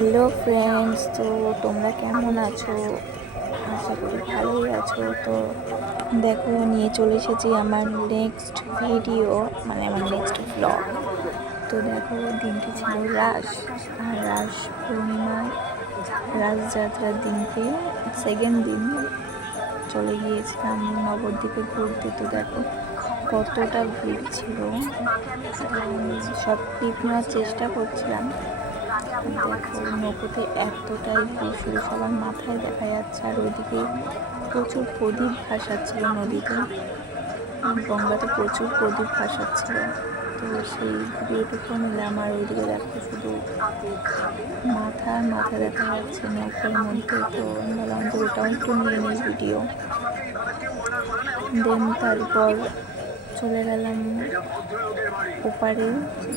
Hello friends, তো তোমরা কেমন আছো? আশা করি ভালোই আছো। তো দেখো, নিয়ে চলে এসেছি আমার নেক্সট ভিডিও, মানে আমার নেক্সট ব্লগ। তো দেখো, দিনটি ছিল রাস আর রাস পূর্ণিমা, রাসযাত্রার দিনকে সেকেন্ড দিন চলে গিয়েছিলাম নবদ্বীপে ঘুরতে। তো দেখো কতটা ভিড় ছিল, সব ক্লিপ নেওয়ার চেষ্টা করছিলাম। দেখো নৌকোতে এতটাই ভিড়, শুধু সবার মাথায় দেখা যাচ্ছে। আর ওইদিকে প্রচুর প্রদীপ ভাসাচ্ছিল নদীতে, গঙ্গাতে প্রচুর প্রদীপ ভাসাচ্ছিল। তো সেই ভিডিওটুকু নিলাম। আর ওইদিকে দেখো শুধু মাথা দেখা যাচ্ছে নৌকার মধ্যে। তো বললাম যে ওটাও একটু নিয়ে নিই ভিডিও। দেন তারপর চলে গেলাম ওপারে।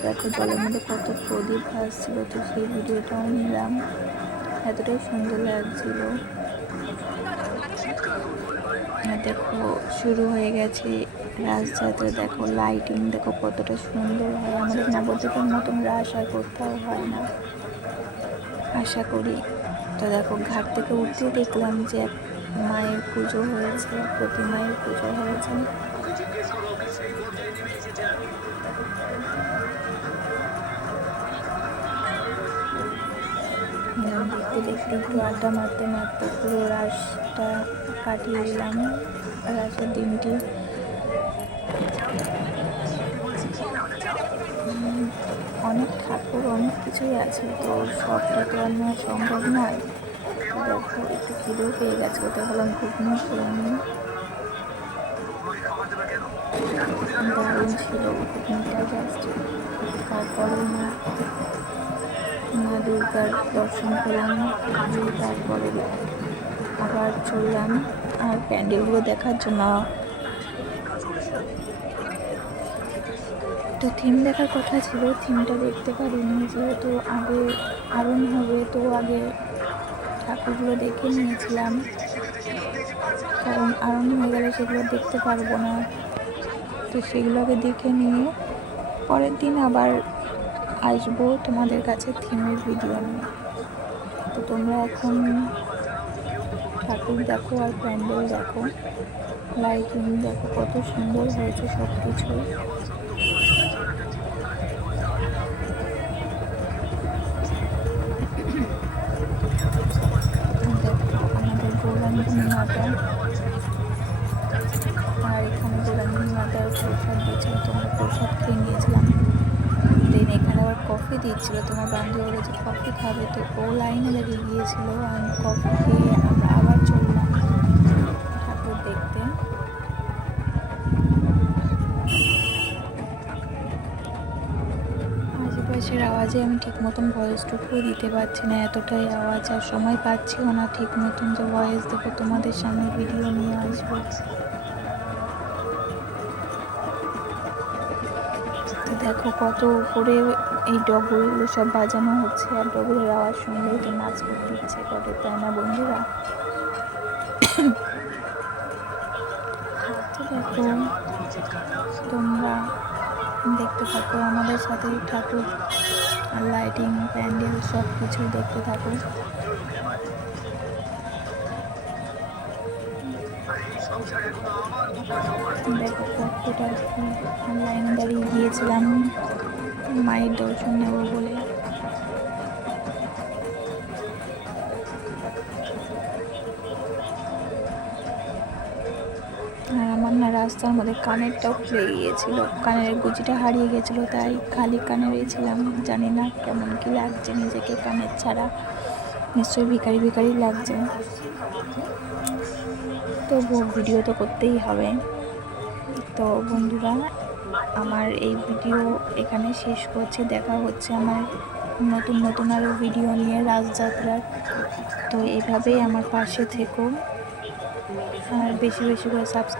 দেখো জলের মধ্যে কত প্রদীপ ভাসছিল, তো সেই ভিডিওটাও নিলাম। এতটাই সুন্দর লাগছিল। দেখো শুরু হয়ে গেছে রাসযাত্রা। দেখো লাইটিং দেখো কতটা সুন্দর হয়। আমাদের নবদ্বীপের মতন রাস আর কোথাও হয় না আশা করি। তো দেখো ঘাট থেকে উঠতে দেখলাম যে এক মায়ের পুজো হয়েছে, প্রতিমায়ের পুজো হয়েছে। দেখতে দেখতে একটু আড্ডা মারতে মারতে পুরো রাসটা কাটিয়ে দিলাম, রাসের দিনটি। অনেক ঠাকুর, অনেক কিছুই আছে, তো সবটা তো আর নেওয়া সম্ভব নয়। দেখো একটু খিদেও পেয়ে গেছে, ওটা হলাম ঘুগনি খেয়ে নিই। দারুণ ছিল ঘুগনিটা জাস্ট। তারপরে মা দুর্গার দর্শন করলাম। তারপরে আবার চললাম আর প্যান্ডেলগুলো দেখার জন্য। তো থিম দেখার কথা ছিল, থিমটা দেখতে পারিনি, যেহেতু আগে আরণ হবে। তো আগে ঠাকুরগুলো দেখে নিয়েছিলাম, কারণ আরণ হয়ে গেলে সেগুলো দেখতে পারবো না। তো সেগুলোকে দেখে নিয়ে পরের দিন আবার আসবো তোমাদের কাছে থিমের ভিডিও নিয়ে। তো তোমরা এখন ঠাকুর দেখো আর প্যান্ডেল দেখো, লাইটিং দেখো কত সুন্দর হয়েছে সব কিছু। দেখো আমাদের গৌরাঙ্গিনী মাতা, আর এখানে গৌরাঙ্গিনী মাতার প্রসাদ দিচ্ছিল, তোমরা প্রসাদ খেয়ে নিয়েছিলাম। দেন এখানে আবার কফি দিচ্ছিল, তোমার বান্ধবী বলেছে কফি খাবে, তো ও লাইনে লেগে গিয়েছিল। আমি কফি খেয়ে আমরা আবার চললাম ঠাকুর দেখতে। আশেপাশের আওয়াজে আমি ঠিক মতন ভয়েসটুকুও দিতে পারছি না, এতটাই আওয়াজ। আর সময় পাচ্ছিও না ঠিক মতন যে ভয়েস দেবো, তোমাদের সামনে ভিডিও নিয়ে আসবো। তো দেখো কত উপরে এই ডগরগুলো সব বাজানো হচ্ছে, আর ডগরের আওয়াজ শুনলেই তো নাচ করতে ইচ্ছে করে, তাই না বন্ধুরা? তো দেখো তোমরা দেখতে থাকো আমাদের সাথে ঠাকুর আর লাইটিং প্যান্ডেল সব কিছু দেখতে থাকো। দেখো কতটা লাইনে দাঁড়িয়ে গিয়েছিলাম মায়ের দর্শন নেব বলে। আর আমার না রাস্তার মধ্যে কানেরটাও খুলে গিয়েছিল, কানের গুজিটা হারিয়ে গেছিলো, তাই খালি কানেরই ছিলাম। জানি না কেমন কি লাগছে নিজেকে কানের ছাড়া, নিশ্চয়ই ভিখারি ভিখারি লাগছে। তো ভিডিও তো করতেই হবে। তো বন্ধুরা, আমার এই ভিডিও এখানে শেষ করছি। দেখা হচ্ছে আমার নতুন আরও ভিডিও নিয়ে রাসযাত্রার। তো এইভাবেই আমার পাশে থেকো আর বেশি করে সাবস্ক্রাইব